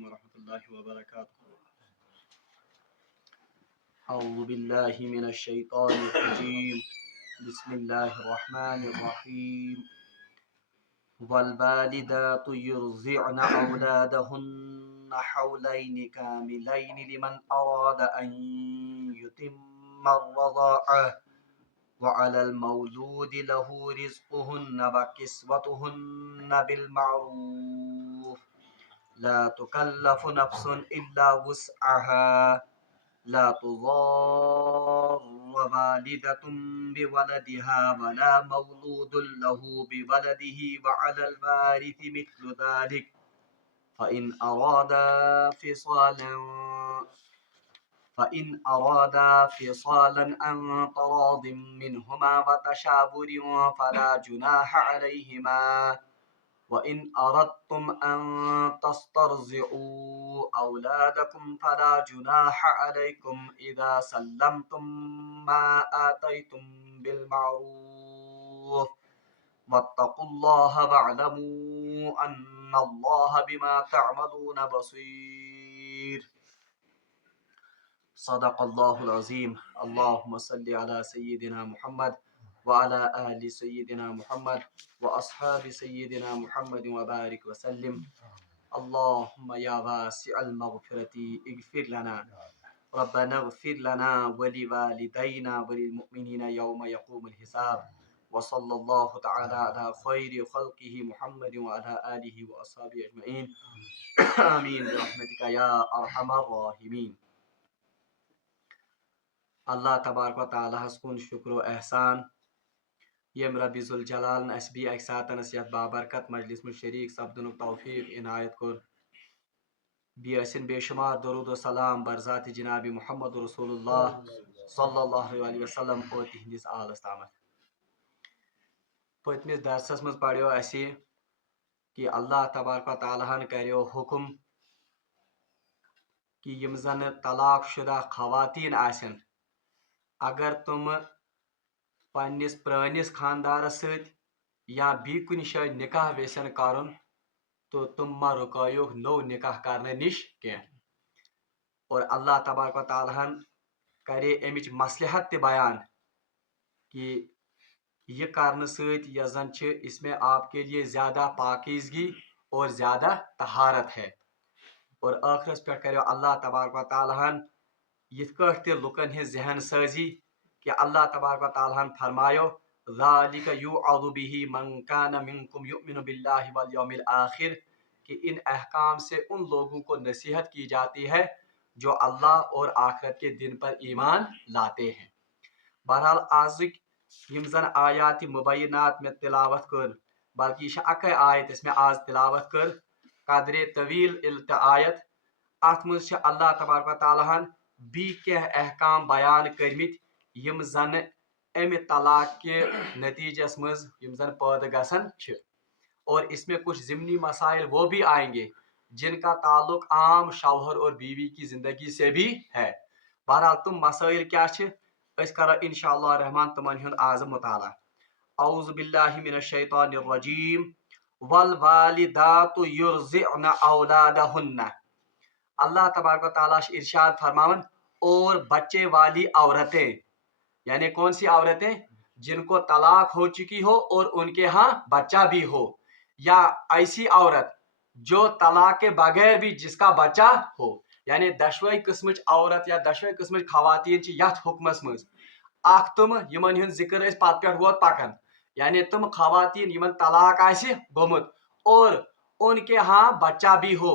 عليكم ورحمة الله وبركاته. أعوذ بالله من الشيطان الرجيم. بسم الله الرحمن الرحيم. والوالدات يرضعن أولادهن حولين كاملين لمن أراد أن يتم الرضاعة وعلى المولود له رزقهن وكسوتهن بالمعروف لا تكلف نفس إلا وسعها لا تضار والدة بولدها ولا مولود له بولده وعلى الوارث مثل ذلك فإن أرادا فصالا عن تراض منهما وتشاور فلا جناح عليهما وإن أردتم أن تسترضعوا أولادكم فلا جناح عليكم إذا سلمتم ما آتيتم بالمعروف واتقوا الله واعلموا أن الله بما تعملون بصير. صدق الله العظيم. اللهم صل على سيدنا محمد وعلى آل سيدنا محمد وأصحاب سيدنا محمد وبارك وسلم. اللهم يا واسع المغفرة اغفر لنا ربنا اغفر لنا ولوالدينا وللمؤمنين يوم يقوم الحساب. وصلى الله تعالى على خير خلقه محمد وعلى آله وأصحابه أجمعين. آمين برحمتك يا أرحم الراحمين. اللہ تبارک و تعالیٰ کن شکر و احسان یم ربی ذوالجلال اس بی اک ساتنس یت بابرکت مجلس من شریک سپدنک توفیق عنایت کور بی اسن بے شمار درود و سلام برذات جناب محمد رسول اللہ صلی اللہ علیہ وسلم اور تہندس آلس تامت. پتمس درسس مز پڑھو اسی کہ اللہ تبارک و تعالیٰ کریو حکم کہ یم زن طلاق شدہ خواتین آسن اگر تم پنس پرانس خاندارس ست یا بی کن جائے نکاح ویسن کرن تو تم ما رکایو نو نکاح کرنے نش کی. اور اللہ تبارک و تعالیٰ کرے امچ مصلحت تے بیان کہ یہ کرنے ست یہ زن اس میں آپ کے لیے زیادہ پاکیزگی اور زیادہ طہارت ہے. اور آخرس پہ کرو اللہ تبارک و تعالیٰ یت کٹ تہ لکن ہز ذہن سازی کہ اللہ تبارک و تعالیٰ فرمایو ذالک یوعظ به من کان منکم یؤمن باللہ والیوم الآخر کہ ان احکام سے ان لوگوں کو نصیحت کی جاتی ہے جو اللہ اور آخرت کے دن پر ایمان لاتے ہیں. بہرحال آزک یم زن آیات مبینات میں تلاوت کر بلکہ یہ اکے آیت اس میں آج تلاوت کر قدر طویل آیت ات مز اللہ تبارک و تعالیٰ بی کیا احکام بیان کرمت یم زن ام طلاق کے نتیجس مز یم زن پید گسن چھ. اور اس میں کچھ ضمنی مسائل وہ بھی آئیں گے جن کا تعلق عام شوہر اور بیوی کی زندگی سے بھی ہے. بہرحال تم مسائل کیا چھ اس کرو انشاءاللہ الرحمن تمن ہند آز مطالعہ. اعوذ باللہ من الشیطان الرجیم. والوالدات یرضعن اولادہن. اللہ تبارک و تعالیٰ ارشاد فرماون اور بچے والی عورتیں یعنی کون سی عورتیں جن کو طلاق ہو چکی ہو اور ان کے ہاں بچہ بھی ہو یا ایسی عورت جو طلاق کے بغیر بھی جس کا بچہ ہو یعنی دشوئی قسمچ عورت یا دشوئی قسمچ خواتین چھ یت حکمس مز اخ تم یمن ہند ذکر اس پت پہ ووت پکان یعنی تم خواتین یمن طلاق آسہ گومت اور ان کے ہاں بچہ بھی ہو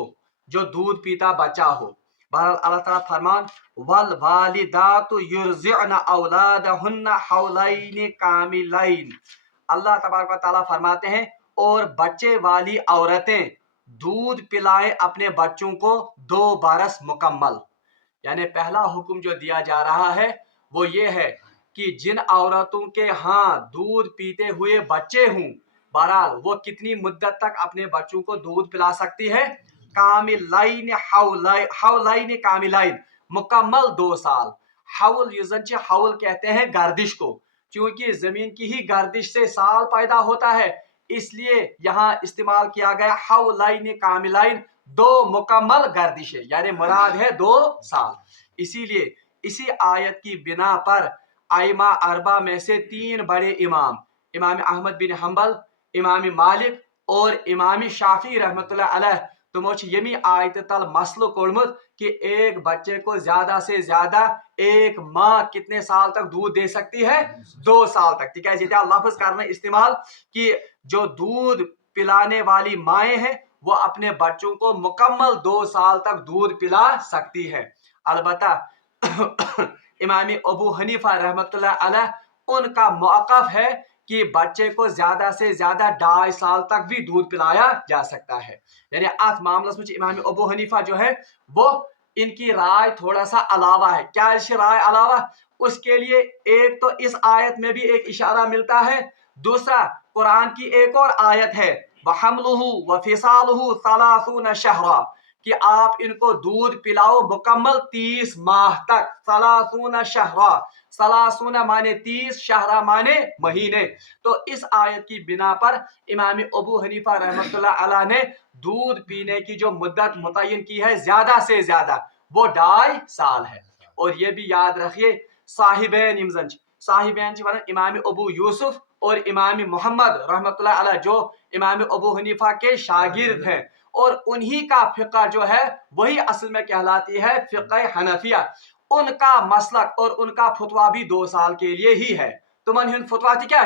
جو دودھ پیتا بچہ ہو. بہرحال اللہ تعالیٰ فرمان والوالدات یرضعن اولادہن حولین کاملین. اللہ تبارک و تعالیٰ فرماتے ہیں اور بچے والی عورتیں دودھ پلائیں اپنے بچوں کو 2 برس مکمل. یعنی پہلا حکم جو دیا جا رہا ہے وہ یہ ہے کہ جن عورتوں کے ہاں دودھ پیتے ہوئے بچے ہوں بہرحال وہ کتنی مدت تک اپنے بچوں کو دودھ پلا سکتی ہے؟ کاملین حولین کاملین مکمل 2 سال. حول یوزن حول کہتے ہیں گردش کو چونکہ زمین کی ہی گردش سے سال پیدا ہوتا ہے اس لیے یہاں استعمال کیا گیا حولین کاملین 2 मुकम्मल गर्दिशें, यानी मुराद है 2 साल। इसीलिए इसी आयत की बिना पर आइमा अरबा में से 3 बड़े इमाम, इमाम अहमद बिन हम्बल, इमाम मालिक और इमाम शाफी रहमतुल्लाह अलैह, तुमो यमी आयत तल मसल कोड़मुत कि एक बच्चे को ज्यादा से ज्यादा एक माँ कितने साल तक दूध दे सकती है? 2 साल तक। ठीक है, लफ्ज करना इस्तेमाल कि जो दूध पिलाने वाली माएँ हैं वो अपने बच्चों को मुकम्मल 2 साल तक दूध पिला सकती है। अलबत्ता इमाम अबू हनीफा रहमतुल्लाह अलैह उनका मौक़िफ़ है कि बच्चे को ज्यादा से ज्यादा 2.5 साल तक भी दूध पिलाया जा सकता है। यानी अत मामलस में इमाम अबू हनीफा जो है वो इनकी राय थोड़ा सा अलावा है। क्या इस राय अलावा? उसके लिए एक तो इस आयत में भी एक इशारा मिलता है, दूसरा कुरान की एक और आयत है वहमलुहु व फिसालुहु सलासून शहरा, कि आप इनको दूध पिलाओ मुकम्मल 30 माह तक। सलासून शहरा, सलासून माने 30, शहरा माने महीने। तो इस आयत की बिना पर इमाम अबू हनीफा रहमतुल्लाह अलैह ने दूध पीने की जो मुद्दत मुतय्यन की है ज्यादा से ज्यादा वो 2.5 साल है। और ये भी याद रखिए साहिबैन इमजंज, साहिबैन इमाम अबू यूसुफ और इमाम मोहम्मद रहमतुल्लाह अलैह जो इमाम अबू हनीफा के शागिर्द हैं, और उन्हीं का फिक़ह जो है वही असल में कहलाती है फिक़ह हनफिया। उनका मसलक और उनका फतवा भी 2 साल के लिए ही है। तुमन हिंद फतवा थी क्या?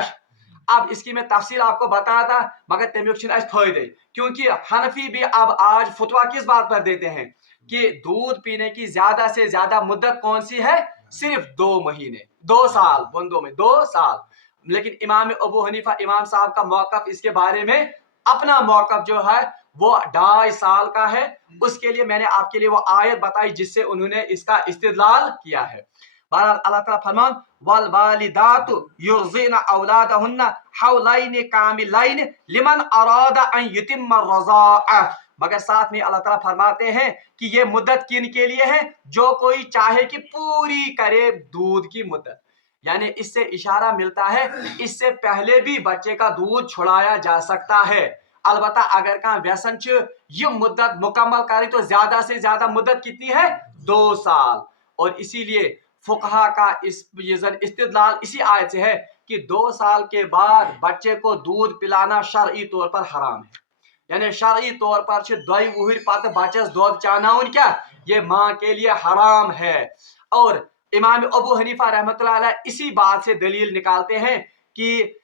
अब इसकी मैं तफसील आपको बताया था मगर तमिक फायदे, क्योंकि हनफी भी अब आज फतवा किस बात पर देते हैं कि दूध पीने की ज्यादा से ज्यादा मुद्दत कौन सी है? सिर्फ 2 महीने, 2 साल, बंदों में 2 साल। लेकिन इमाम अबू हनीफा इमाम साहब का मौक़िफ़ इसके बारे में अपना मौक़िफ़ जो है वो 2.5 साल का है। उसके लिए मैंने आपके लिए वो आयत बताई जिससे उन्होंने इसका इस्तिदलाल किया है। बहरहाल अल्लाह ताला फरमान वल वालिदातु युर्ज़िना औलादहुन्ना हौलैन कामिलैन लिमन अरादा अन युतिम्मा रज़ाअ, मगर साथ में अल्लाह ताला फरमाते हैं कि ये मुद्दत किन के लिए है? जो कोई चाहे कि पूरी करे दूध की मुद्दत। यानी इससे इशारा मिलता है इससे पहले भी बच्चे का दूध छुड़ाया जा सकता है। अलबत्ता अगर कहाँ व्यसन ये मुद्दत मुकम्मल करे तो ज्यादा से ज्यादा मुद्दत कितनी है? 2 साल। और इसीलिए फुकहा का इस्तिदलाल इसी आयत से है कि 2 साल के बाद बच्चे को दूध पिलाना शरई तौर पर हराम है। यानी शरई तौर पर 2 वुहर पत बच्चस दूध चानाउन क्या ये माँ के लिए हराम है। और इमाम अबू हनीफा रहमतुल्लाह अलैह इसी बात से दलील निकालते हैं कि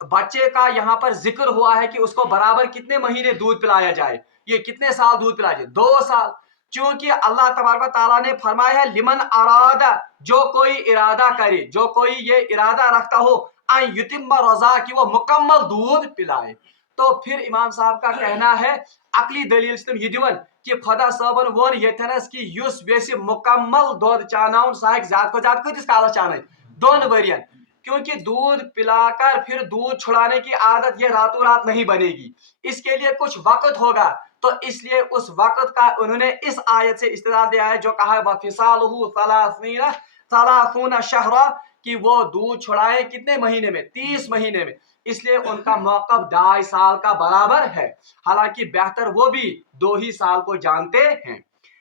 बच्चे का यहाँ पर जिक्र हुआ है कि उसको बराबर कितने महीने दूध पिलाया जाए, ये कितने साल दूध पिलाया जाए? 2 साल। क्योंकि अल्लाह तबारक ताला ने फरमाया है लिमन अरादा, जो कोई इरादा करे, जो कोई ये इरादा रखता हो अन युतिम्मा रज़ा, कि वो मुकम्मल दूध पिलाए। तो फिर इमाम साहब का कहना है अकली दलील से ये दिवन कि खुदा साहबन वोन यथनस कि युस वेसी मुकम्मल दूध चानाउन साहिक ज्यादा को ज्यादा किस काल चाने 2 वरियन, क्योंकि दूध पिलाकर फिर दूध छुड़ाने की आदत ये रातों रात नहीं बनेगी, इसके लिए कुछ वक्त होगा। तो इसलिए उस वक्त का उन्होंने इस आयत से इस्तेदलाल दिया है जो कहा है वफिसालुहु सलासूना शहरा, कि वो दूध छुड़ाए कितने महीने में? 30 महीने में। इसलिए उनका मौक़िफ़ 2.5 साल का बराबर है, हालांकि बेहतर वो भी 2 ही साल को जानते हैं।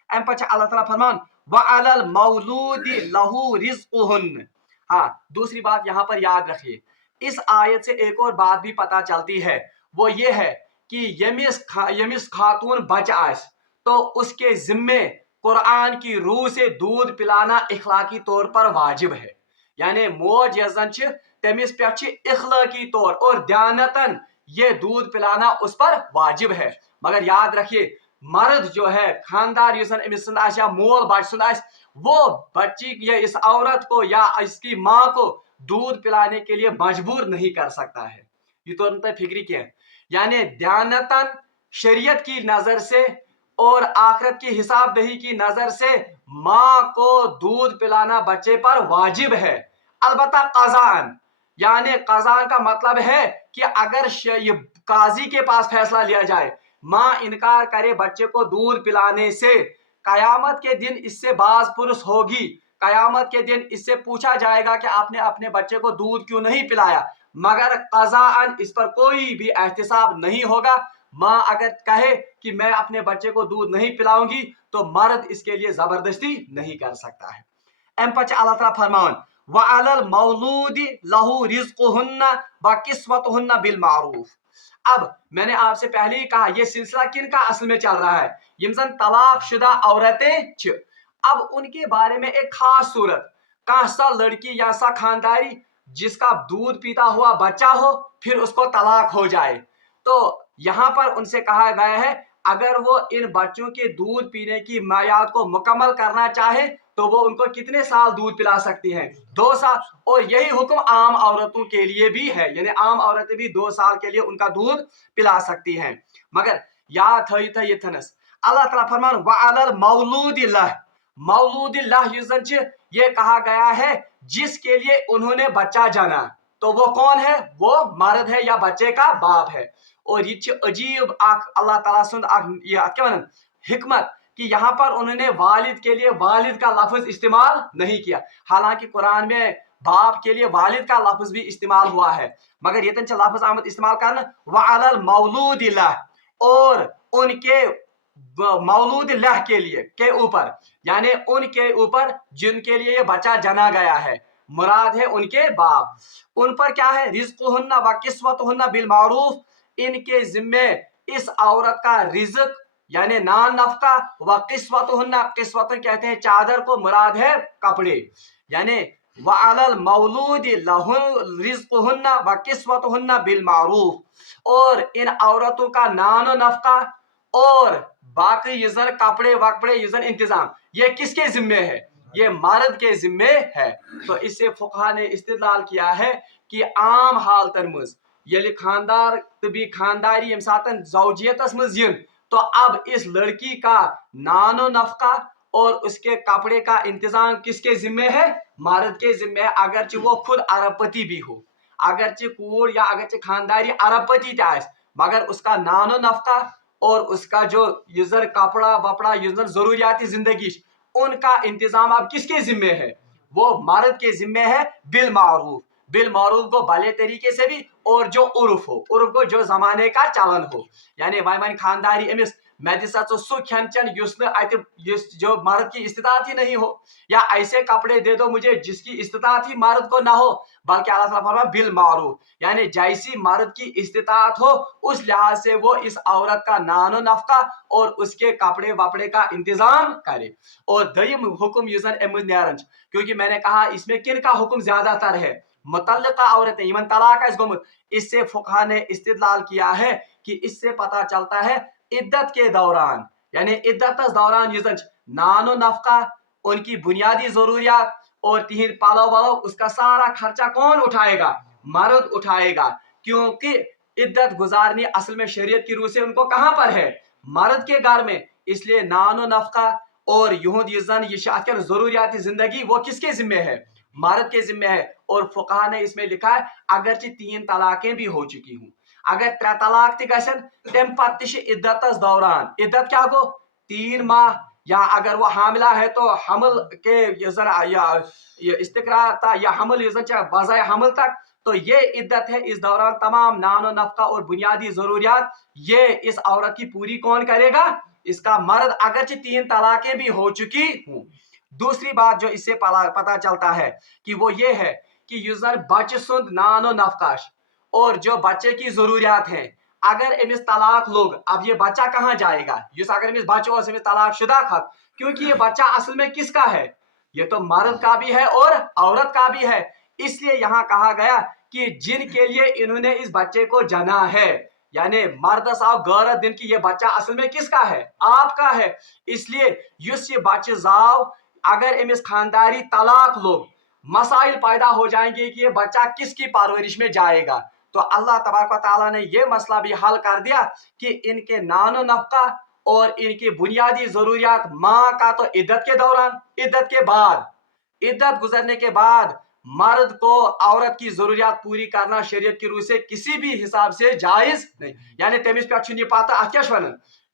एम पचा अल्लाह ताला फरमान वअलल मौलूदी लहू रिज़्क़ुहुन। हाँ, दूसरी बात यहाँ पर याद रखिए, इस आयत से एक और बात भी पता चलती है, वो ये है कि यमिस खातून बच आस तो उसके जिम्मे कुरान की रूह से दूध पिलाना इखलाकी तौर पर वाजिब है। यानी मोज यजन तमिस पे इखलाकी तौर और दयानतन ये दूध पिलाना उस पर वाजिब है। मगर याद रखिए मर्द जो है खानदार या मोल बच वो बच्ची या इस औरत को या इसकी माँ को दूध पिलाने के लिए मजबूर नहीं कर सकता है। ये तो फिक्री क्या है, यानी दयानतन शरीयत की नजर से और आखिरत की हिसाब दही की नजर से माँ को दूध पिलाना बच्चे पर वाजिब है। अलबत्ता कज़ान, यानी कज़ान का मतलब है कि अगर ये काजी के पास फैसला लिया जाए, माँ इनकार करे बच्चे को दूध पिलाने से, कयामत के दिन इससे बाज पुरुष होगी, कयामत के दिन इससे पूछा जाएगा कि आपने अपने बच्चे को दूध क्यों नहीं पिलाया, मगर कज़ाअन इस पर कोई भी एहतिसाब नहीं होगा, माँ अगर कहे कि मैं अपने बच्चे को दूध नहीं पिलाऊंगी तो मर्द इसके लिए जबरदस्ती नहीं कर सकता है। अम पे अल्लाह ताला फरमान वअलल मौलूदी लहू रिज़्क़ुहुन्ना व किस्वतुहुन्ना बिल मारूफ। अब मैंने आपसे पहले ही कहा यह सिलसिला किन का असल में चल रहा है, यम जन तलाक शुदा औरतें छ। अब उनके बारे में एक खास सूरत, कहाँ सा लड़की या सा खानदारी जिसका दूध पीता हुआ बच्चा हो फिर उसको तलाक हो जाए, तो यहाँ पर उनसे कहा गया है अगर वो इन बच्चों के दूध पीने की मायात को मुकम्मल करना चाहे तो वो उनको कितने साल दूध पिला सकती हैं, 2 साल। और यही हुक्म आम औरतों के लिए भी है, यानी आम औरतें भी 2 साल के लिए उनका दूध पिला सकती हैं। मगर याद थई था ये थनस अल्लाह ताला फरमान वअलल मौलूदिल्लाह, मौलूदिल्लाह ये कहा गया है जिसके लिए उन्होंने बच्चा जाना, तो वो कौन है, वो मर्द है या बच्चे का बाप है। और ये अजीब अल्लाह ताला सुन क्या हिकमत कि यहाँ पर उन्होंने वालिद के लिए वालिद का लफ्ज इस्तेमाल नहीं किया, हालांकि कुरान में बाप के लिए वालिद का लफ्ज भी इस्तेमाल हुआ है, मगर ये लफ्ज आमद इस्तेमाल करना वअलल मौलूदिल्लाह, और उनके मौलूदिल्लाह के लिए के ऊपर, यानी उनके ऊपर जिनके लिए ये बच्चा जना गया है, मुराद है उनके बाप, उन पर क्या है रिज़्क़ुहुन्ना व किस्वतुहुन्ना बिल मारूफ, इनके जिम्मे इस औरत का रिज़्क यानी नान नफका व किस्वतुहुन्ना, किस्वतुन कहते हैं चादर को, मुराद है कपड़े, यानी वअलल मौलूदी लहु रिज़्क़ुहुन्ना व किस्वतुहुन्ना बिल मारूफ, और इन औरतों का नान नफका और बाकी यूजर कपड़े वकपड़े यूजर इंतजाम ये किसके जिम्मे है, ये मर्द के जिम्मे है। तो इससे फुकहा ने इस्तिदलाल किया है कि आम हालतन मज ये खानदार तभी खानदारी यम सातन ज़ौजियतस मज यन, तो अब इस लड़की का नानो नफका और उसके कपड़े का इंतजाम किसके जिम्मे है, मर्द के जिम्मे है, अगरचे वो खुद अरबपति भी हो, अगरचे कूड़ या अगरचे खानदारी अरबपति मगर उसका नानो नफका और उसका जो यूजर कपड़ा वपड़ा यूजर जरूरियाती जिंदगी उनका इंतजाम अब किसके जिम्मे है, वो मर्द के जिम्मे है बिल मारूफ, बिल मारूफ को भले तरीके से भी और जो उर्फ हो, उर्फ को जो जमाने का चलन हो, यानी वाई खानदारी अमिस मैं दिसा तो सु खन चन जो मर्द की इस्तिताअत ही नहीं हो, या ऐसे कपड़े दे दो मुझे जिसकी इस्तिताअत ही मर्द को ना हो, बल्कि अल्लाह ताला फरमाया बिल मारूफ, यानी जैसी मर्द की इस्तिताअत हो उस लिहाज से वो इस औरत का नानो नफका और उसके कपड़े वपड़े का इंतजाम करे। और दयम हुक्म यूजन एमुज न्यारंज, क्योंकि मैंने कहा इसमें किन का हुक्म ज्यादातर है, मुतल्लिका औरतें इमन तलाक गुमुत, इससे फुकहा ने इस्तिदलाल किया है कि इससे पता चलता है इद्दत के दौरान, यानी इद्दत दौरान यूजन नानो नफका, उनकी बुनियादी जरूरियात और तीन पालो वालो उसका सारा खर्चा कौन उठाएगा, मर्द उठाएगा, क्योंकि इद्दत गुजारनी असल में शरीयत की रूह से उनको कहां पर है, मर्द के घर में, इसलिए नानो नफका और ये जरूरियाती जिंदगी वो किसके जिम्मे है, मर्द के जिम्मे है। और फुकहा ने इसमें लिखा है अगरचे 3 तलाकें भी हो चुकी हूं, अगर 3 तलाक गसन तम पे इद्दत दौरान, इद्दत क्या गो 3 माह, या अगर वो हामिला है तो हमल के इस्तिकरार या हमल बजाय हमल तक, तो ये इद्दत है, इस दौरान तमाम नानो नफका और बुनियादी जरूरियात ये इस औरत की पूरी कौन करेगा, इसका मर्द, अगरचे 3 तलाकें भी हो चुकी हूं। दूसरी बात जो इससे पता चलता है कि वो ये है कि यूजर बच्चे सुंद नानो नफकाश और जो बच्चे की जरूरियात हैं, अगर इमिस तलाक लोग, अब ये बच्चा कहाँ जाएगा, अगर इमिस बच्चों से तलाक शुदा खत, क्योंकि ये बच्चा असल में किसका है, ये तो मर्द का भी है और औरत का भी है, इसलिए यहाँ कहा गया कि जिनके लिए इन्होंने इस बच्चे को जना है, यानी मर्द साहब गौरत दिन की ये बच्चा असल में किसका है, आपका है, इसलिए युस ये बच्चे जाओ अगर इमिस खानदारी तलाक लोग मसाइल पैदा हो जाएंगे कि ये बच्चा किसकी परवरिश में जाएगा, तो अल्लाह तबारक व तआला ने ये मसला भी हल कर दिया कि इनके नानो नफका और इनकी बुनियादी जरूरियात माँ का तो इद्दत के दौरान, इद्दत के बाद, इद्दत गुजरने के बाद मर्द को औरत की जरूरियात पूरी करना शरीयत की रूह से किसी भी हिसाब से जायज नहीं, यानी तमिस पे ये पता क्या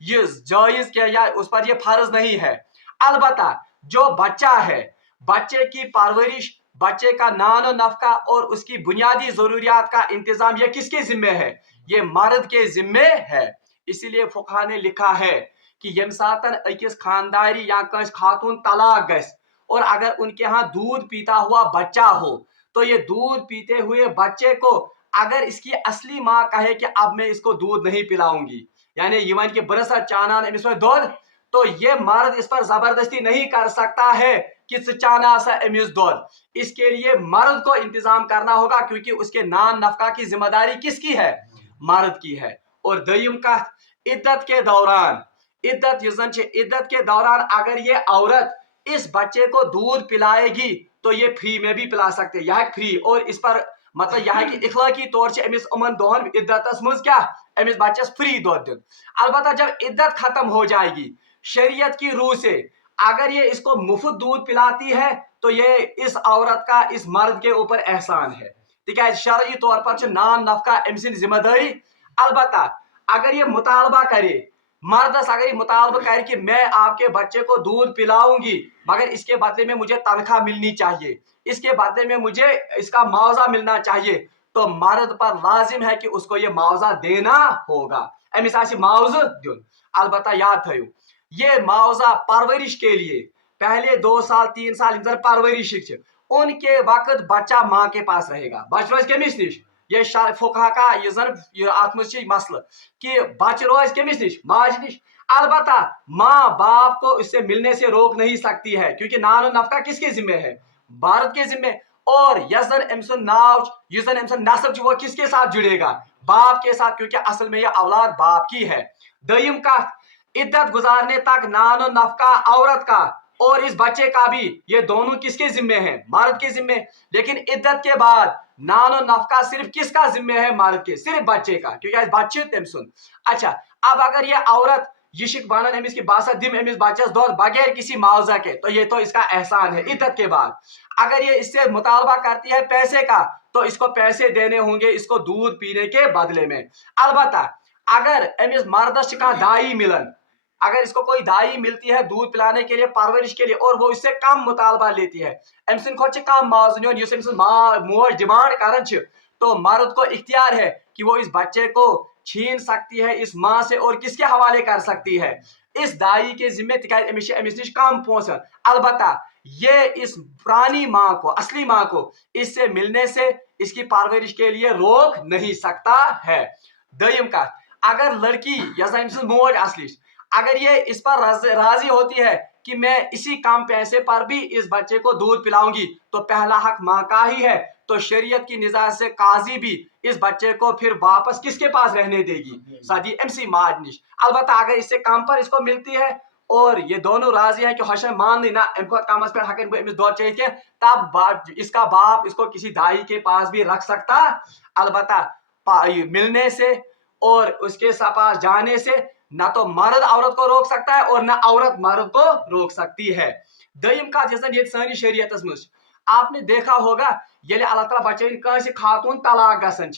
ये जायज क्या या उस पर ये फर्ज नहीं है। अलबत्ता जो बच्चा है, बच्चे की परवरिश, बच्चे का नानो नफका और उसकी बुनियादी जरूरियात का इंतजाम ये किसके जिम्मे है, ये मर्द के जिम्मे है। اسی لیے فقہ نے لکھا ہے کہ یم ساتن اکس خانداری یا کنس خاتون طلاق گس اور اگر ان کے ہاں دودھ پیتا ہوا بچہ ہو تو یہ دودھ پیتے ہوئے بچے کو اگر اس کی اصلی ماں کہے کہ اب میں اس کو دودھ نہیں پلاؤں گی، یعنی یہ کہ برسا چانان امس میں دودھ، تو یہ مرد اس پر زبردستی نہیں کر سکتا ہے کہ چانا سا امس دودھ. اس کے لیے مرد کو انتظام کرنا ہوگا کیونکہ اس کے نان نفقہ کی ذمہ داری کس کی ہے؟ مرد کی ہے. اور دویم کت عدت کے دوران، عدت کے دوران اگر یہ عورت اس بچے کو دودھ پلائے گی تو یہ فری میں بھی پلا سکتے، یہ فری، اور اس پر مطلب یہ کہ اخلاقی طور سے امس امن دہن عدتس مز کیا امس بچس فری دودھ دن. البتہ جب عدت ختم ہو جائے گی شریعت کی روح سے اگر یہ اس کو مفت دودھ پلاتی ہے تو یہ اس عورت کا اس مرد کے اوپر احسان ہے، تکیاز شرعی طور پر نان نفقہ ام سن ذمہ داری. البتہ اگر یہ مطالبہ کرے، مردس اگر یہ مطالبہ کرے کہ میں آپ کے بچے کو دودھ پلاؤں گی مگر اس کے بدلے میں مجھے تنخواہ ملنی چاہیے، اس کے بدلے میں مجھے اس کا معاوضہ ملنا چاہیے، تو مرد پر لازم ہے کہ اس کو یہ معاوضہ دینا ہوگا، امس آسہِ معاوضہ دیون. البتہ یاد تھیو یہ معاوضہ پرورش کے لیے پہلے 2 سال 3 سال پرورش ان کے وقت بچہ ماں کے پاس رہے گا. بچہ روز کمس نش؟ یہ فقہ کا ات مز مسئلہ کہ بچہ روز کمس نش؟ ماج نش. البتہ ماں باپ کو اس سے ملنے سے روک نہیں سکتی ہے کیونکہ نان و نفقہ کس کے ذمہ ہے؟ بارد کے ذمہ. اور یزن امسن ناو یزن امسن نسب وہ کس کے ساتھ جڑے گا؟ باپ کے ساتھ، کیونکہ اصل میں یہ اولاد باپ کی ہے. دویم کت عدت گزارنے تک نان و نفقہ عورت کا اور اس بچے کا بھی، یہ دونوں کس کے ذمے ہیں؟ مرد کے ذمے. لیکن عدت کے بعد نان و نفقہ صرف کس کا ذمہ ہے؟ مرد کے، صرف بچے کا، کیونکہ بچے تم سن. اچھا اب اگر یہ عورت یشک بانن امس کی باسا دم امس بچس دودھ بغیر کسی معاوضہ کے تو یہ تو اس کا احسان ہے عدت کے بعد. اگر یہ اس سے مطالبہ کرتی ہے پیسے کا تو اس کو پیسے دینے ہوں گے اس کو دودھ پینے کے بدلے میں. البتہ اگر امس مردس کا دائی ملن، اگر اس کو کوئی دائی ملتی ہے دودھ پلانے کے لیے پرورش کے لیے اور وہ اس سے کم مطالبہ لیتی ہے، ام سن کھوت کم معاوضہ نیون یس ام سن موج ڈیمانڈ کرن تو مرد کو اختیار ہے کہ وہ اس بچے کو چھین سکتی ہے اس ماں سے اور کس کے حوالے کر سکتی ہے؟ اس دائی کے ذمہ، تکیاز امس نش کم پونسہ. البتہ یہ اس پرانی ماں کو، اصلی ماں کو اس سے ملنے سے اس کی پرورش کے لیے روک نہیں سکتا ہے. دویم کت اگر لڑکی یا موج اصلی اگر یہ اس پر راضی ہوتی ہے کہ میں اسی کم پیسے پر بھی اس بچے کو دودھ پلاؤں گی تو پہلا حق ماں کا ہی ہے، تو شریعت کی نظر سے قاضی بھی اس بچے کو پھر واپس کس کے پاس رہنے دے گی؟ سادی ام سی ماج نش. البتہ اگر اس سے کم پر اس کو ملتی ہے اور یہ دونوں راضی ہیں کہ ہوشن مان نہیں نہ ام کو کامس پر حق امس دودھ چاہیے کہ تب اس کا باپ اس کو کسی دائی کے پاس بھی رکھ سکتا. البتہ ملنے سے اور اس کے پاس جانے سے نہ تو مرد عورت کو روک سکتا ہے اور نہ عورت مرد کو روک سکتی ہے. دویم کت یہ سانی شریعت مز آپ نے دیکھا ہوگا یل اللہ تعالیٰ بچین کنس خاتون طلاق گسن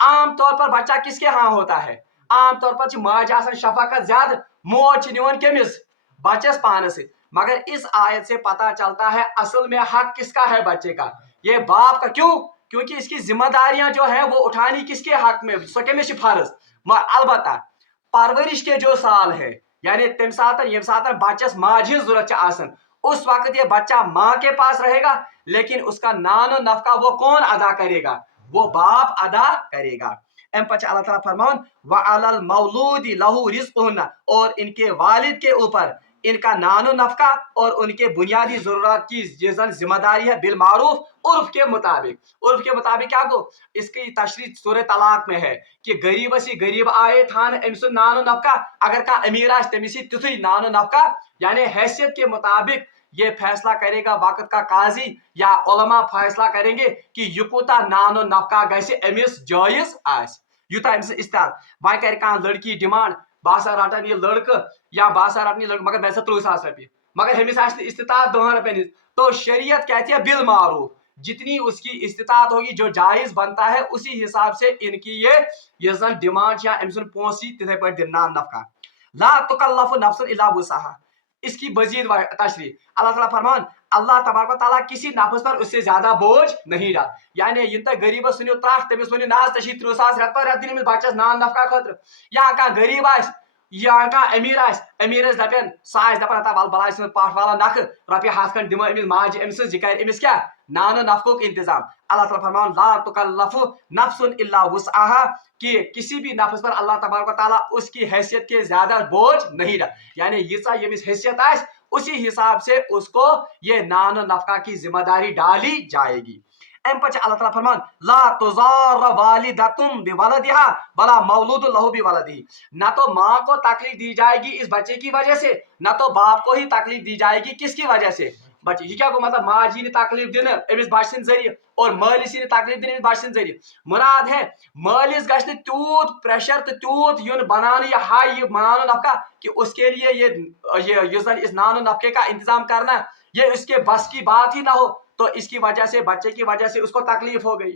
عام طور پر بچہ کس کے ہاں ہوتا ہے؟ عام طور پر ماج آسان شفقت زیادہ، موج نیون کمس بچس پانس سے. مگر اس آیت سے پتہ چلتا ہے اصل میں حق کس کا ہے بچے کا؟ یہ باپ کا. کیوں؟ کیونکہ اس کی ذمہ داریاں جو ہیں وہ اٹھانی کس کے حق میں، سو کمس فرض. البتہ پرورش کے جو سال ہے یعنی تم ساتن یم ساتن بچس ماج ہز ضرورت آسن اس وقت یہ بچہ ماں کے پاس رہے گا، لیکن اس کا نان و نفقہ وہ کون ادا کرے گا؟ وہ باپ ادا کرے گا. ام پچ اللہ تعالیٰ فرماؤن وَعَلَى الْمَوْلُودِ لَهُ رِزْقُهُنَّ، اور ان کے والد کے اوپر ان کا نان و نفقہ اور ان کے بنیادی ضرورات کی ذمہ داری ہے بالمعروف، عرف کے مطابق. عرف کے مطابق کیا گو؟ اس کی تشریح سورہ طلاق میں ہے کہ غریب سی غریب آئے تھان امس نان و نفقہ، اگر کا امیر آس تمسی تتھی نان و نفقہ، یعنی حیثیت کے مطابق یہ فیصلہ کرے گا وقت کا قاضی یا علماء فیصلہ کریں گے کہ یہ کوتا نان و نفقہ گژھِ امس جائز آس، یوتا امس استعمال. وۄنۍ کر کانٛہہ لڑکی ڈیمانڈ باسا رٹن یہ لڑکہ یا باسا رٹن یہ لڑکہ مگر میں 30,000 رۄپیہِ، مگر ہمس آسہِ استطاعت 2 رۄپین، تو شریعت کہتی ہے بالمعروف جتنی اس کی استطاعت ہوگی جو جائز بنتا ہے اسی حساب سے ان کی یہ زن ڈیمانڈ یا ام سن پونسی تتھے پہ دن نان نفقہ. لا تکلف نفس الا وسعها، इसकी मजीद तशरीह अल्लाह ताला फरमान अल्लाह तबारक व तआला किसी नफस पर उससे ज्यादा बोझ नहीं डाल। यानी इन तक गरीबस सुनो त्राह तमिस वन ना 30 रत पर रत दिन बच्चस नान नफका खतर या कह गरीब आस या कह अमीर आस अमीर दपन सह दपान हता वल बल पाठ वाला नख रपे हाथ खंड दिमो अमिस माज अमिस कर अमिस क्या नानो नफकुक इंतजाम। अल्लाह ताला फरमान ला तुकल्लफु नफ्सुन इल्ला वुसअहा कि किसी भी नफ्स पर अल्लाह तबारक व तआला उसकी हैसियत के ज्यादा बोझ नहीं डाल। यानी यीसा यमिस हैसियत आस उसी हिसाब से उसको ये नानो नफका की जिम्मेदारी डाली जाएगी। अम पे अल्लाह ताला फरमान ला तुजार वालिदतुम बिवलदिहा वला मौलूदु लहु बिवलदिही। ना तो माँ को तकलीफ दी जाएगी इस बच्चे की वजह से, ना तो बाप को ही तकलीफ दी जाएगी किसकी वजह से, बच्चे। ये क्या मतलब माजी ने तकलीफ दिन अमिस बच्चे जरिए और मालिस ने तकलीफ दिन बच्चे जरिए। मुराद है मालिस गश्न तूत प्रेशर तो तूत युन बनाने ये हाई ये नानो नफका कि उसके लिए ये इस नानो नफके का इंतजाम करना ये उसके बस की बात ही ना हो, तो इसकी वजह से बच्चे की वजह से उसको तकलीफ हो गई।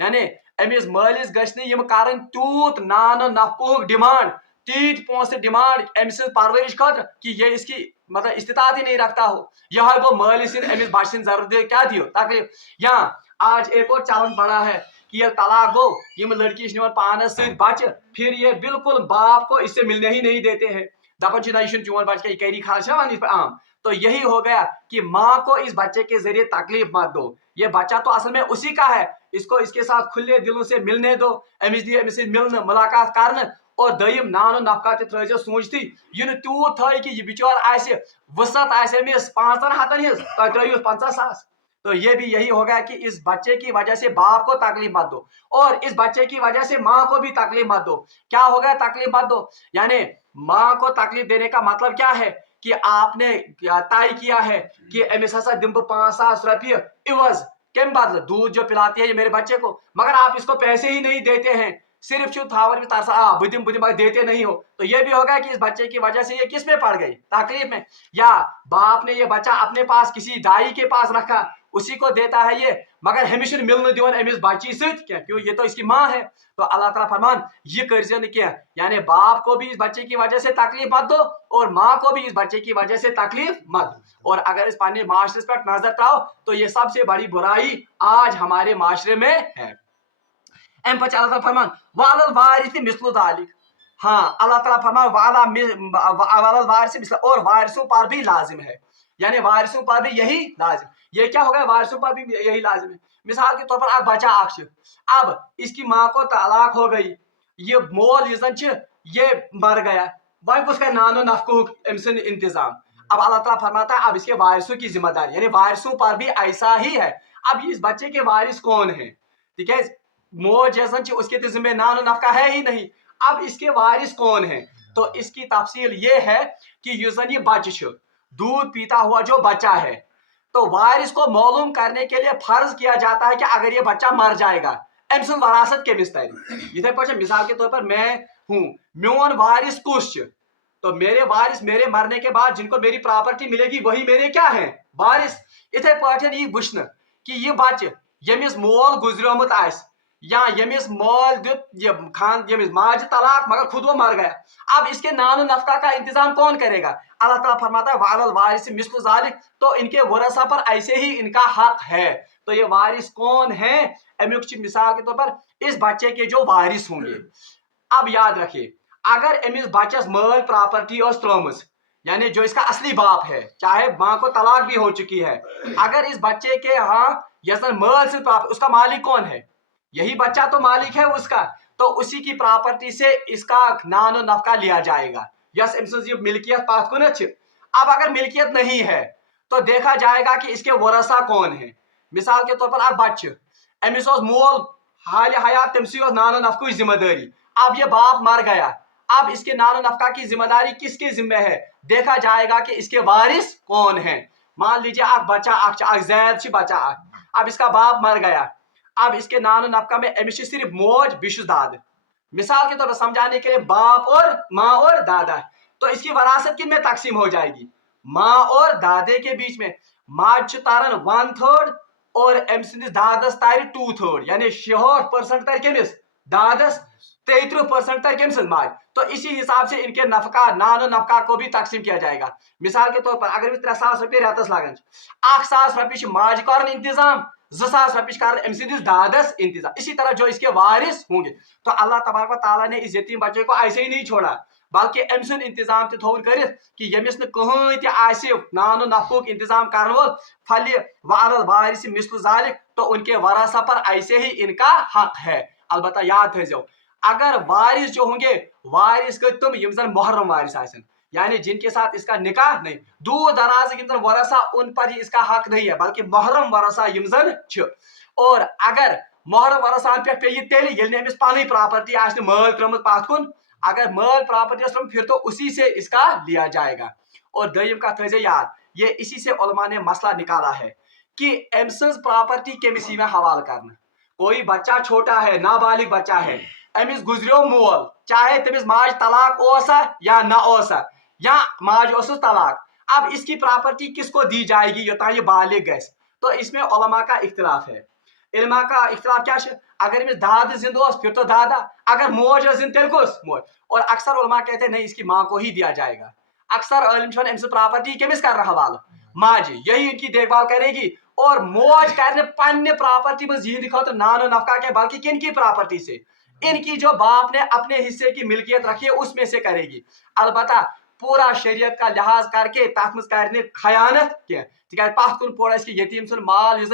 यानी अमिस मालिस गश्न यम करन तूत नानो नफकुक डिमांड तीत पोस डिमांड अमिस परवरिश खतर कि ये इसकी मतलब इस्तिताअत ही नहीं रखता हो। यह गो मालिस अमिस बच्चे जरूरत क्या दियो तकलीफ। या आज एक और चलन पड़ा है कि ये तलाक गो यम लड़की पानस सत बच्चे फिर ये बिल्कुल बाप को इससे मिलने ही नहीं देते हैं। दपन ना यह चोन बच्चे करी खर्च आम। तो यही हो गया कि माँ को इस बच्चे के जरिए तकलीफ मत दो। ये बच्चा तो असल में उसी का है, इसको इसके साथ खुले दिलों से मिलने दो, अमिस दी अमिस मिलने मुलाकात करने। और दयम नानो नफका त्रो सूझती यह तूत थ कि यह बिचार वसत आमिस 5 हतन हिज त्रो 50,000। तो ये भी यही होगा कि इस बच्चे की वजह से बाप को तकलीफ मत दो और इस बच्चे की वजह से माँ को भी तकलीफ मत दो। क्या हो गया तकलीफ मत दो, यानी माँ को तकलीफ देने का मतलब क्या है कि आपने तय किया है कि अमिस हसा दिम 5,000 रुपये इवज कम बदल दूध जो पिलाती है ये मेरे बच्चे को, मगर आप इसको पैसे ही नहीं देते हैं, सिर्फ छू थावर में तरसा बुदिम बुदिम देते नहीं हो। तो ये भी होगा कि इस बच्चे की वजह से ये किस में पड़ गई तकलीफ में। या बाप ने ये बच्चा अपने पास किसी दाई के पास रखा उसी को देता है ये, मगर हमेशा मिलने दिवन अमिस बच्ची सत क्यों ये तो इसकी माँ है। तो अल्लाह ताला फरमान ये कर्ज क्या, यानी बाप को भी इस बच्चे की वजह से तकलीफ मत दो और माँ को भी इस बच्चे की वजह से तकलीफ मत। और अगर इस पानी माशरे पर नजर पाओ तो ये सबसे बड़ी बुराई आज हमारे माशरे में है। अम पे अल्लाह ताला फरमान वालल वारिस मिस्लु दालिक। हाँ अल्लाह ताला फरमान वालल वारिस मिस्ल, और वारिसों पर भी लाजिम है, यानी वारिसों पर भी यही लाजिम। ये क्या हो गया वारिसों पर भी यही लाजिम है। मिसाल के तौर पर अब बच्चा अक्ष, अब इसकी माँ को तलाक हो गई, ये मोल ये मर गया, वह उसका नानो नफकुक अमसन इंतजाम। अब अल्लाह ताला फरमाता है अब इसके वारिसों की जिम्मेदारी, यानी वारिसों पर भी ऐसा ही है। अब इस बच्चे के वारिस कौन है, ठीक है, मोज जैसन उसके तो जिम्मे नानो नफका है ही नहीं, अब इसके वारिस कौन है। तो इसकी तफसील ये है कि युजन ये बच्चा दूध पीता हुआ जो बच्चा है, तो वारिस को मालूम करने के लिए फर्ज किया जाता है कि अगर ये बच्चा मर जाएगा अम सुन वरासत के मिसाल इथे पे मिसाल के तौर पर मैं हूं, मोन वारिस कुछ, तो मेरे वारिस मेरे मरने के बाद जिनको मेरी प्रॉपर्टी मिलेगी वही मेरे क्या है वारिस। इथे पे ये वुचन कि ये बच्चे यमिस मोल गुजरियोमुत आस या यमिस मोल दुत ये खान यमिस माज तलाक मगर खुद वो मर गया, अब इसके नानो नफका का इंतजाम कौन करेगा। अल्लाह ताला फरमाता है वालल वारिस मिस्लु जालिक, तो इनके वरसा पर ऐसे ही इनका हक है। तो ये वारिस कौन है, अमुक मिसाल के तौर पर इस बच्चे के जो वारिस होंगे। अब याद रखिए अगर अमिस बच्चस माल प्रॉपर्टी त्रोमस, यानी जो इसका असली बाप है, चाहे माँ को तलाक भी हो चुकी है, अगर इस बच्चे के यहाँ यसन माल से उसका मालिक कौन है, यही बच्चा तो मालिक है उसका, तो उसी की प्रॉपर्टी से इसका नानो नफका लिया जाएगा। यस मिल्कियत पात को न। अब अगर मिल्कियत नहीं है तो देखा जाएगा कि इसके वरसा कौन है। मिसाल के तौर पर अब बच्चे अमिस मोल हाल हयात तमसी नानो नफका जिम्मेदारी, अब ये बाप मर गया, अब इसके नानो नफका की जिम्मेदारी किसके जिम्मे है, देखा जाएगा कि इसके वारिस कौन है। मान लीजिए अब बच्चा जैद बच्चा, अब इसका बाप मर गया, अब इसके नानो नफका में अमिश सिर्फ मोज बिशु दाद, मिसाल के तौर पर समझाने के लिए बाप और माँ और दादा, तो इसकी वरासत किन में तकसीम हो जाएगी, माँ और दादे के बीच में। माज तारन 1/3 और दादस तार 2/3, यानी 66% तर केमिस दादस 33% तक कम माज। तो इसी हिसाब से इनके नफका नान नफका को भी तकसीम किया जाएगा। मिसाल के तौर पर अगर 3,000 रुपये रेतस लागान 1,000 रुपये माज कर इंतजाम 2,000 रुपये कर अम सिंदिस दादस इंतजाम। इसी तरह जो इसके वारिस होंगे। तो अल्लाह तबारक व तआला ने इस यतीम बच्चे को ऐसे ही नहीं छोड़ा, बल्कि अम सुन इंतजाम थोन कर कि यमिस कहीं नान नफकुक इंतजाम कर वोल फल वअलल वारिस मिस्ल जालिक, तो उनके वरासा पर ऐसे ही इनका हक है। अलबत्ता याद थो, अगर वारिस जो होंगे वारिस गए तुम यम जन मुहर्रम वारिस आसन, यानी जिनके साथ इसका निकाह नहीं, दूर दराज यम जन वरसा उन पर ही इसका हक नहीं है, बल्कि मुहर्रम वरसा यम जन छ। और अगर मुहर्रम वरसान पे ये तेल ये अमिस पानी प्रॉपर्टी आसने माल त्रमत पात कुन, अगर माल प्रॉपर्टी फिर तो उसी से इसका लिया जाएगा। और दयम का थो याद, ये इसी से उलमा ने मसला निकाला है कि अमसज प्रॉपर्टी केमिस में हवाल करना। कोई बच्चा छोटा है, नाबालिग बच्चा है, अमिस गुजरियो मोल, चाहे तमिस माज तलाक ओसा या ना ओसा, या माज ओसुस तलाक, अब इसकी प्रॉपर्टी किसको दी जाएगी योता ये बालिग गस। तो इसमें उलमा का इख्तिलाफ है। इल्मा का इख्तिलाफ क्या है, अगर इस दाद जिंद फिर तो दादा, अगर मोज जिंद तेल कुस मोज। और अक्सर उलमा कहते हैं नहीं, इसकी माँ को ही दिया जाएगा। अक्सर अमस प्रॉपर्टी केमिस कर हवाल माज, यही इनकी देखभाल करेगी और मोज करने पन्ने प्रॉपर्टी में जी दिखाओ तो नानो नफका के, बल्कि किन की प्रॉपर्टी से, इनकी जो बाप ने अपने हिस्से की मिल्कियत रखी है उसमें से करेगी। अलबत्ता पूरा शरीयत का लिहाज करके तथ मज करने खयानत क्या, पथ कुन पोड़ यतीम सुन माल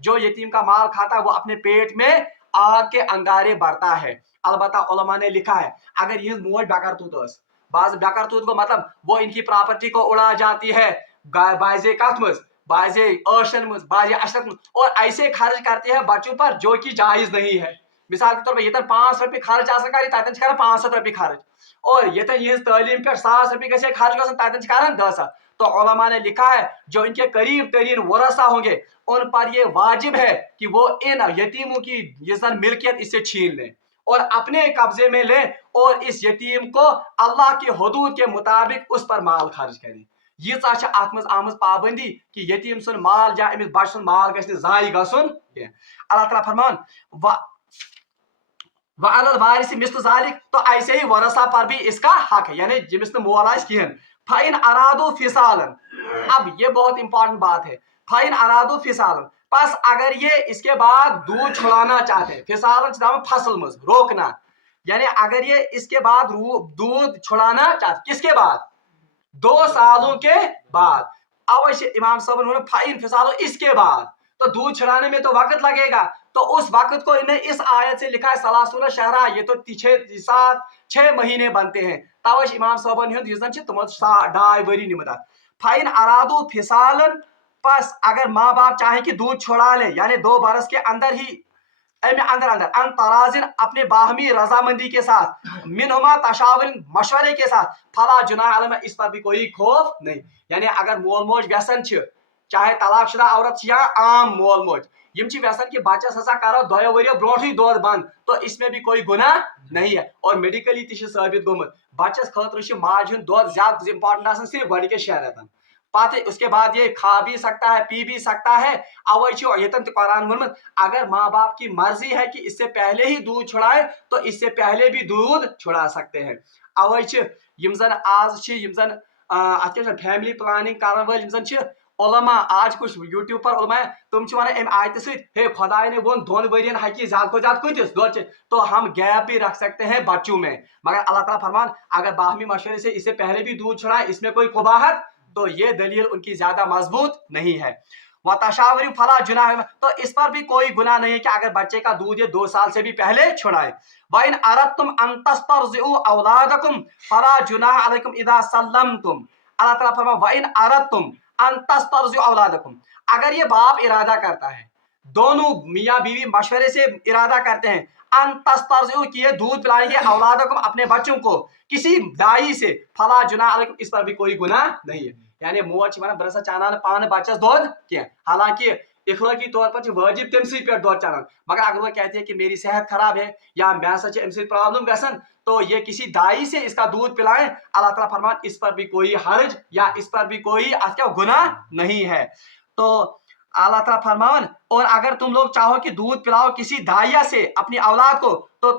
जो यतीम का माल खाता है वो अपने पेट में आग के अंगारे भरता है। अलबत्ता उलमा ने लिखा है अगर ये मोज बेकरतूत बाज बेकरतूत को मतलब वो इनकी प्रॉपर्टी को उड़ा जाती है बाजे कथ मज, बाजे अर्शन मज, बाजे अशरत मज, और ऐसे खर्च करते हैं बच्चों पर जो कि जायज नहीं है। मिसाल के तौर पर ये 500 रुपये खर्च तन कर 500 रुपये खर्च, और ये तलीम पे 100 रुपये गए खर्च तन कर 10। तो उलमा ने लिखा है जो इनके करीब तरीन वरसा होंगे उन पर ये वाजिब है कि वो इन यतीमों की मिल्कियत इससे छीन लें और अपने कब्जे में लें, और इस यतीम को अल्लाह की हुदूद के मुताबिक उस पर माल खर्च करें। यीचा अत मज आमज पाबंदी कि यतीम सुन माल या अमिस बच सुन माल गछ जाय गसुन। अल्लाह ताला फरमान वअलल वारिस मिस्ल जालिक, तो ऐसे ही वरसा पर भी इसका हक है, यानी जिमिस मोल आस किहन। फाइन अरादू फिसालन, अब ये बहुत इंपॉर्टेंट बात है, फाइन अरादू फिसालन, बस अगर ये इसके बाद दूध छुड़ाना चाहते हैं, फिसालन फसल मज रोकना, यानी अगर ये इसके बाद दूध छुड़ाना चाहते, किसके बाद 2 सालों के बाद, अवश्य इमाम साहब ने फाइन फिसालो इसके बाद, तो दूध छुड़ाने में तो वक्त लगेगा, तो उस वक्त को इन्हें इस आयत से लिखा है सलासुल शहरा, ये तो 6 महीने बनते हैं। तवश इमाम साहब तुम 2.5 वरी निमदा फाइन अरादू फिसालन, बस अगर माँ बाप चाहे कि दूध छुड़ा ले, यानी 2 बरस के अंदर ही अंदर अन तराजिन अपने बाहमी रजामंदी के साथ, मिनहुमा तशावरिन मशवरे के साथ, फला जुनाह अलैहिमा, इस पर भी कोई खौफ नहीं। यानी अगर मोल मोज व्यसन चाहे तलाकशुदा औरत या आम मोल मोज यम व्यसन कि बच्चस हसा करो 2 वरियो ब्रोठी दूध बंद, तो इसमें भी कोई गुनाह नहीं है। और मेडिकली ती साबित गोमुत बच्चस खतर माज हुंद दूध ज्यादा इंपॉर्टेंट सिर्फ गो के 6 रेतन, पाते उसके बाद ये खा भी सकता है पी भी सकता है। अवै यतन कुरान वोनमुत अगर माँ बाप की मर्जी है कि इससे पहले ही दूध छुड़ाए तो इससे पहले भी दूध छुड़ा सकते हैं। अवै यम जन आज यम जन फैमिली प्लानिंग करन वाल यम जन उलमा आज कुछ यूट्यूब पर उलमा तुम वन आयत हे खुदाई ने वो 2 वरियन हकी ज्यादा को ज्यादा कुछ दो, तो हम गैप भी रख सकते हैं बच्चों में। मगर अल्लाह ताला फरमान अगर बाहमी मशवरे से इससे पहले भी दूध छुड़ाए इसमें कोई कुबाहत, तो ये दलील उनकी ज्यादा मजबूत नहीं है। वतशावरी फला जुनाह, तो इस पर भी कोई गुनाह नहीं है कि अगर बच्चे का दूध ये 2 साल से भी पहले छुड़ाए। वइन अरदतुम अन तस्तरजिउ औलादकुम फला जुनाह अलैकुम इदा सल्लमतुम, अल्लाह ताला फरमाता वइन अरदतुम अन तस्तरजिउ औलादकुम, अगर ये बाप इरादा करता है, दोनों मियाँ बीवी मशवरे से इरादा करते हैं, अन तस्तरजिउ कि ये दूध पिलाएंगे औलादकुम अपने बच्चों को किसी दाई से, फला जुनाह अलैकुम, इस पर भी कोई गुनाह नहीं है। यानी मोज बरसा चानान पान बच्चस दूध क्या, हालांकि इखलाकी तौर पर वाजिब तम पे दूध चानान, मगर अगर वो कहती है कि मेरी सेहत खराब है या मैं प्रॉब्लम गसन, तो ये किसी दाई से इसका दूध पिलाएं, अल्लाह ताला फरमान इस पर भी कोई हर्ज या इस पर भी कोई गुनाह नहीं है। तो अल्लाह ताला फरमान और अगर तुम लोग चाहो कि दूध पिलाओ किसी दाइया से अपनी औलाद को, तो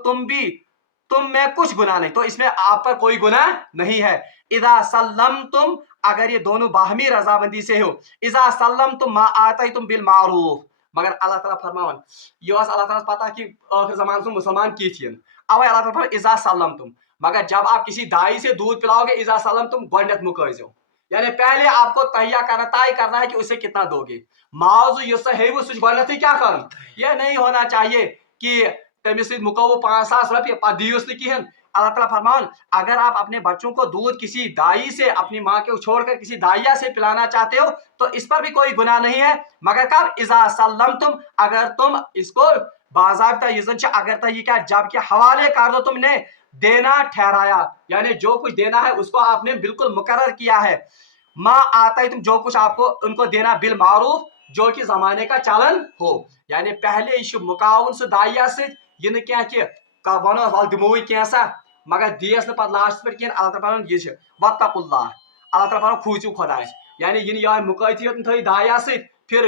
तुम में कुछ गुनाह नहीं, तो इसमें आप पर कोई गुनाह नहीं है। इदा सल्लम तुम, अगर ये दोनों बाहमी रजामंदी से हो, इजा सल्लम तुम मा आता तुम बिल मारूफ, मगर अल्लाह ताला फरमावन ये अल्लाह ताला पता कि आखिर जमान से मुसलमान की थी अवे अल्लाह ताला इजा सल्लम तुम, मगर जब आप किसी दाई से दूध पिलाओगे इजा सल्लम तुम गोडत मुकजो, यानी पहले आपको तय करना है कि उसे कितना दोगे। मावजू युस है वो सुच गोडत क्या कर, यह नहीं होना चाहिए कि तमिस मुको 5,000 रुपये पा दियोस न किहन। अल्लाह ताला फरमान अगर आप अपने बच्चों को दूध किसी दाई से, अपनी माँ को छोड़कर किसी दाइया से पिलाना चाहते हो तो इस पर भी कोई गुनाह नहीं है, मगर कब इजा सल्लम तुम, अगर तुम इसको बाज़ाब्ता अगर तो ये क्या जबकि हवाले कर दो, तुमने देना ठहराया, यानी जो कुछ देना है उसको आपने बिल्कुल मुकर्रर किया है। माँ आता है तुम, जो कुछ आपको उनको देना बिल मारूफ, जो कि जमाने का चलन हो, यानी पहले यह मुकावन से दाइया से यह क्या कि वनो वल दिमो कैसा, मगर दियस न पत लास्ट पे कह अल्लाह ताला ये वत्तकुल्लाह, अल्लाह ताला फरमान खूचू खुदायस, यानी इन या मुकैती थी दाया से फिर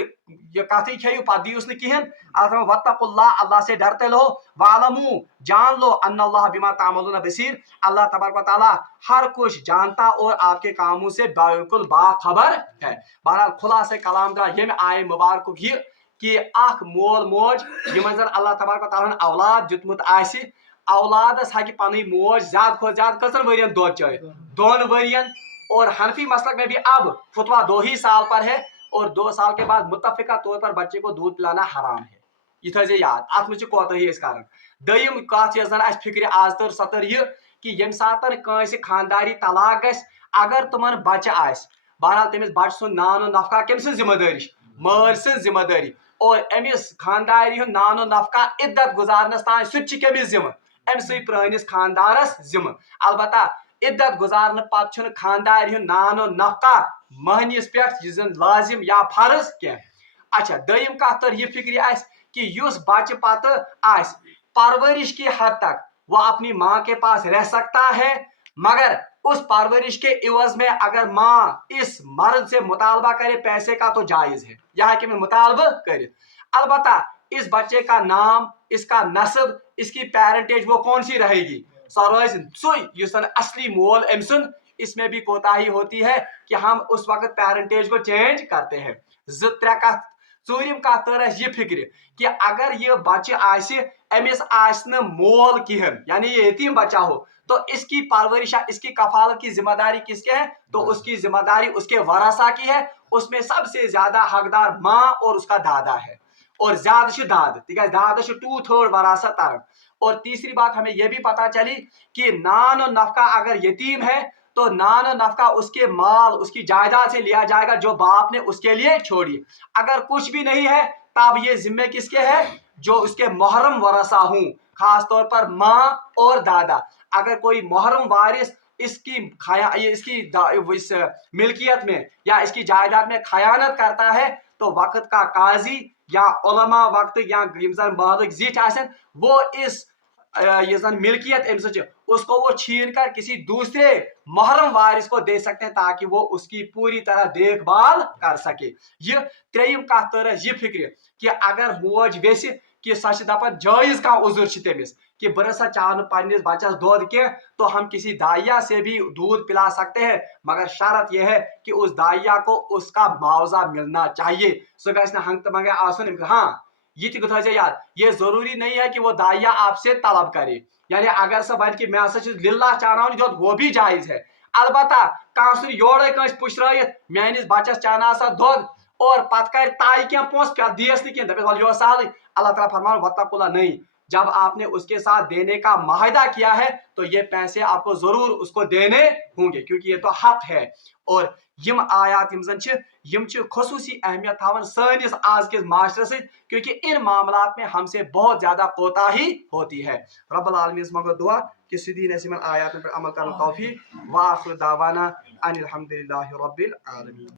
ये कथी खेयू पत दियुस न किहन। अल्लाह ताला वत्तकुल्लाह, अल्लाह से डरते लो, वालमू जान लो, अन्नल्लाह बिमा तामलून बसीर, अल्लाह तबारक व तआला हर कुछ जानता और आपके कामों से बिल्कुल बाखबर है। बहरहाल खुलासे कलाम का ये आय मुबारक यह कि अख मोल मोज यमन जन अल्लाह तबारक व तआला औलाद दितमुत आसि, औलादस हकि पन मोज ज्यादा खुद ज्यादा कसन वरियन दो चाहे 2 वरियन, और हनफी मसलक में भी अब फतवा 2 ही साल पर है और 2 साल के बाद मुत्तफिका तौर पर बच्चे को दूध पिलाना हराम है। यह थो याद, अत मे कोताही कारण। दयम कथ यस जन फिक्र आज तर सतर यह कि यम सातन कंसे खानदारी तलाक गस, अगर तुमन बच्चे आस, बहरहाल तमिस बच्चे सुन नानो नफका कम सं जिम्मेदारी, माल सं जिम्मेदारी, और अमिस खानदारी नानो नफका इद्दत गुजारनस तान सह कमिस जिम्मे, अमि प्रनिस खानदारस जिम्मे। अलबत्ता इद्दत गुजारने पत खानदारी नानो नफका महनिस पे लाजिम या फर्ज क्या। अच्छा दयम कत तर यह फिक्र आस कि युस बच्चे पत आस परवरिश की हद तक वह अपनी माँ के पास रह सकता है, मगर उस परवरिश के इवज में अगर माँ इस मर्द से मुतालबा करे पैसे का तो जायज है, यहाँ के में मुतालबा करे। अलबत्ता इस बच्चे का नाम, इसका नस्ब, इसकी पेरेंटेज वो कौन सी रहेगी, सो असली मोल अमसुन, इसमें भी कोताही होती है कि हम उस वक्त पेरेंटेज को चेंज करते हैं। चूरिम कत तर यह फिक्र कि अगर यह बच्चे आसि अमिस आसन मोल किहन, यानी ये यतीम बच्चा हो, तो इसकी परवरिश, इसकी कफालत की जिम्मेदारी किसके है, तो उसकी जिम्मेदारी उसके वरासा की है। उसमें सबसे ज्यादा हकदार माँ और उसका दादा है, और ज्यादा दाद दादा 2/3 वरासत तरफ। और तीसरी बात हमें यह भी पता चली कि नान और नफका अगर यतीम है तो नान और नफका उसके माल, उसकी जायदाद से लिया जाएगा जो बाप ने उसके लिए छोड़ी। अगर कुछ भी नहीं है तब ये जिम्मे किसके है, जो उसके मुहर्रम वरसा हूं, खास तौर पर माँ और दादा। अगर कोई मुहर्रम वारिस इसकी इस मिल्कियत में या इसकी जायदाद में खयानत करता है तो वक्त का काजी या उलमा वक्त या महलक जिठ आसन वो इस ये मिल्कियत उसको वो छीन कर किसी दूसरे मुहर्रम वारिस को दे सकते हैं ताकि वो उसकी पूरी तरह देखभाल कर सके। ये त्रेयम कत तर यह फिक्र कि अगर मोज वेस कि सह दपान जायज का उजुर तमिस कि बह सा चाह पन्निस बच्चस दूध के, तो हम किसी दाइया से भी दूध पिला सकते हैं, मगर शर्त यह है कि उस दाइया को उसका मुआवजा मिलना चाहिए। सो गह हंग मंगे आसन। हाँ ये थे याद, ये जरूरी नहीं है कि वो दाइया आपसे तलब करे, यानी अगर सह वन कि मे लिल्लाह चाहना दुत वो भी जायज है। अलबत्ता कह योड़े पुशराइत मेनिस बच्चस चाहना सा दुध और पत कर ताई क्या पोस पे दियस नी दस वल यो सहल। अल्लाह ताला फरमान वत्तकुल्लाह, नहीं, जब आपने उसके साथ देने का माहिदा किया है तो ये पैसे आपको जरूर उसको देने होंगे क्योंकि ये तो हक है। और यम आयात यम खसूसी अहमियत थावन सनिस आज के माशरे से, क्योंकि इन मामलात में हमसे बहुत ज्यादा कोताही होती है। रब्बुल आलमीन मगो दुआ कि सीधी नसीमन आयात पर अमल करने तौफीक व आखिर दावाना अनिल हम्दुलिल्लाहि रब्बिल आलमीन।